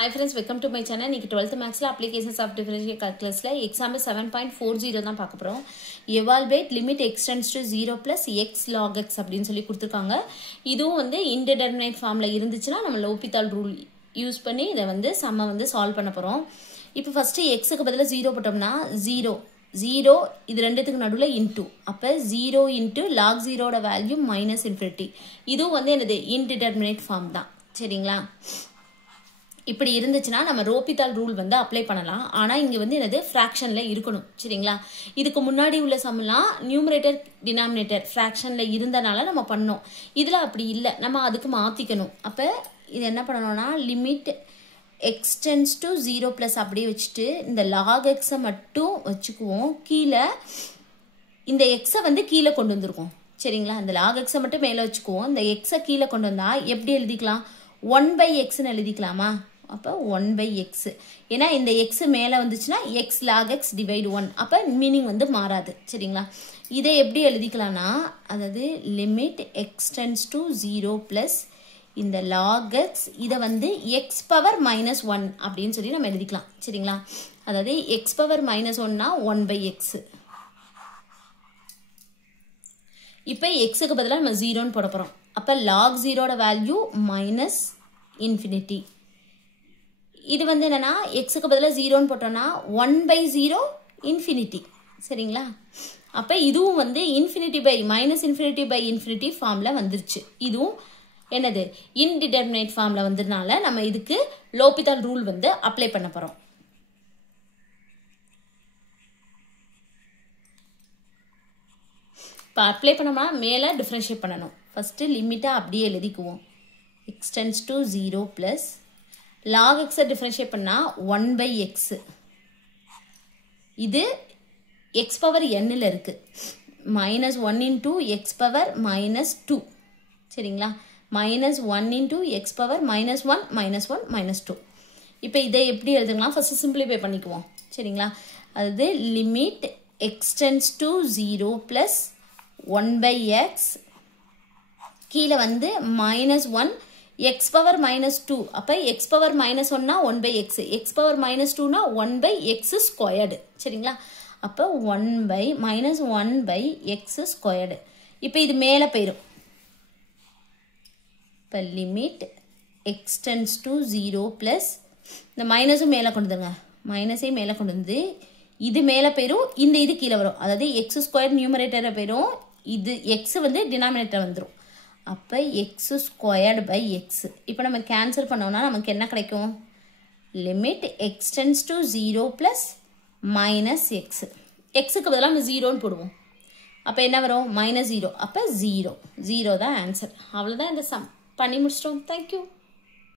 Hi friends, welcome to my channel. இன்னைக்கு 12th Maths applications of differential calculus example 7.40 தான் பார்க்க போறோம். Evaluate limit x tends to 0 plus x log x அப்படினு சொல்லி கொடுத்திருக்காங்க. இதுவும் வந்து indeterminate formல இருந்துச்சுனா நம்ம L'Hopital rule யூஸ் பண்ணி இத வந்து சம்ம வந்து சால்வ் பண்ண போறோம். இப்போ ஃபர்ஸ்ட் x க்கு பதிலா 0 போட்டோம்னா 0 இது ரெண்டுத்துக்கு நடுவுல into அப்ப 0 into log 0 ஓட வேல்யூ -infinity. இதுவும் வந்து என்னது indeterminate form தான். சரிங்களா? இப்படி இருந்துச்சுனா நம்ம L'Hopital ரூல் வந்து அப்ளை பண்ணலாம். ஆனா இங்க வந்து என்னது ஃபிராக்ஷன்ல இருக்கணும். சரிங்களா? இதுக்கு முன்னாடி உள்ள சம்லாம் நியூமரேட்டர் டினாமினேட்டர் ஃபிராக்ஷன்ல இருந்தனால நம்ம பண்ணோம். இதுல அப்படி இல்ல. நம்ம அதுக்கு மாத்திக்கணும். அப்ப இது என்ன பண்ணனும்னா limit x tends to 0 plus அப்படியே வச்சிட்டு இந்த log x மட்டும் வச்சுக்குவோம். கீழ இந்த x வந்து கீழ கொண்டு வந்திருக்கோம். சரிங்களா? இந்த log x மட்டும் மேல வச்சுக்குவோம். இந்த x கீழ கொண்டு வந்தா எப்படி எழுதிக்கலாம்? 1/x ன்னு எழுதிக்கலாமா? அப்ப 1/x. ஏனா இந்த x மேல வந்துச்சுனா x log x divide 1. அப்ப மீனிங் வந்து மாறாது. சரிங்களா? இதை எப்படி எழுதிக்கலாம்னா அதாவது limit x tends to 0 plus இந்த log x இத வந்து x power -1 அப்படினு சொல்லி நம்ம எழுதிக்கலாம். சரிங்களா? அதாவது x power -1 னா 1/x. இப்போ x க்கு பதிலா நம்ம 0 ன்னு போட போறோம். அப்ப log 0 ஓட வேல்யூ -infinity. இது வந்து என்னன்னா x க்கு பதிலா 0 ன்னு போட்டோம்னா 1/0 infinity. சரிங்களா? அப்ப இதுவும் வந்து infinity by infinity ஃபார்ம்ல வந்துருச்சு. இதுவும் என்னது indeterminate ஃபார்ம்ல வந்ததனால நம்ம இதுக்கு L'Hopital ரூல் வந்து அப்ளை பண்ண போறோம். இப்ப அப்ளை பண்ணோம்னா மேல டிஃபரன்ஷியேட் பண்ணனும். ஃபர்ஸ்ட் லிமிட்டா அப்படியே எழுதிக்குவோம். x tends to 0 plus log x differentiate பண்ணா 1/x. இது x power n ல இருக்கு. -1 into x power -2. சரிங்களா? -1 into x power -1 -1 -2. இப்போ இதை எப்படி எழுதுங்கலாம்? ஃபர்ஸ்ட் சிம்பிளிஃபை பண்ணிக்குவோம். சரிங்களா? அதாவது limit x tends to 0 plus 1/x கீழ வந்து -1 x power -2 அப்ப x power -1 னா 1/x x power -2 னா 1/x squared. சரிங்களா? அப்ப -1/x squared. இப்ப இது மேல போயிடும். இப்ப limit x tends to 0 plus இந்த மைனஸும் மேல கொண்டு வந்துருங்க. மைனஸே மேல கொண்டு வந்து இது மேல போயிடும். இந்த இது கீழ வரும். அதாவது x squared நியூமரேட்டர்ல போயிடும். இது x வந்து டினாமினேட்டர் வந்துரும். அப்ப x squared by x. இப்போ நம்ம கேன்சல் பண்ணோம்னா நமக்கு என்ன கிடைக்கும்? Limit x tends to 0 plus -x. x க்கு பதிலா நம்ம 0 ன்னு போடுவோம். அப்ப என்ன வரும்? -0. அப்ப 0 தான் ஆன்சர். அவ்வளவுதான் இந்த சம் பண்ணி முடிச்சிட்டோம். Thank you.